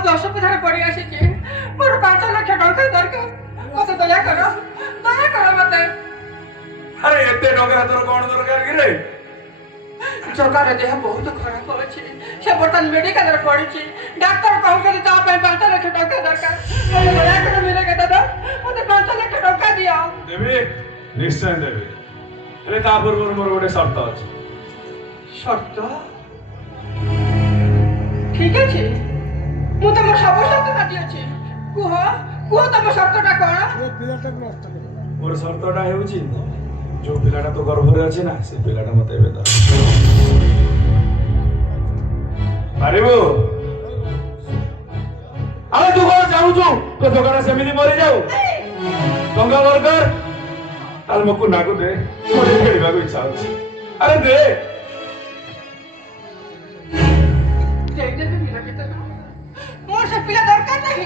ବହୁତ ଅସୁବିଧାରେ ପଡ଼ି ଆସିଛି। ମୋର 5 ଲକ୍ଷ ଟଙ୍କା ଦରକାର। ମତେ ଦୟାକର ମତେ। ଆରେ ଏତେ ଟଙ୍କା ତୋର କଣ ଦରକାର କି ରେ? ଜଗାର ଦେହ ବହୁତ ଖରାପ ଅଛି। ସେ ବର୍ତ୍ତମାନ ମେଡିକାଲରେ ପଡିଛି। ଡାକ୍ତର କହୁଛନ୍ତି ତା ପାଇଁ 5 ଲକ୍ଷ ଟଙ୍କା ଦରକାର। ମତେ ଦୟାକର ମିଲେଗା ଦାଦା, ମତେ 5 ଲକ୍ଷ ଟଙ୍କା ଦିଅ। ଦେବି, ନିଶ୍ଚୟ ଦେବି। ହେଲେ ତା ପୂର୍ବରୁ ମୋର ଗୋଟେ ସର୍ତ୍ତ ଅଛି। ସର୍ତ୍ତ? ଠିକ ଅଛି, ମୁଁ ତମର ସବୁ ସର୍ତ୍ତ ରାଜି ଅଛି। କୁହ କୁହ ତମ ସର୍ତ୍ତଟା କଣ? ମୋର ସର୍ତ୍ତଟା ହେଉଛି ଯୋଉ ପିଲାଟା ତୋ ଗର୍ଭରେ ଅଛି ନା, ସେ ପିଲାଟା ମତେ ଏବେ ଦରକାର। ପାରିବୁ? ଆରେ ତୁ କଣ ଚାହୁଁଛୁ ତୋ ଜଗାଟା ସେମିତି ମରିଯାଉ? ଟଙ୍କା ଦରକାର? ତାହେଲେ ମୋ କୁନାକୁ ଦେ, ମୋର ଖେଳିବାକୁ ଇଚ୍ଛା ଅଛି। ଆରେ ଦେ। ଦେଇଦେବି, ମୋର ସେ ପିଲା ଦରକାର ନାହିଁ।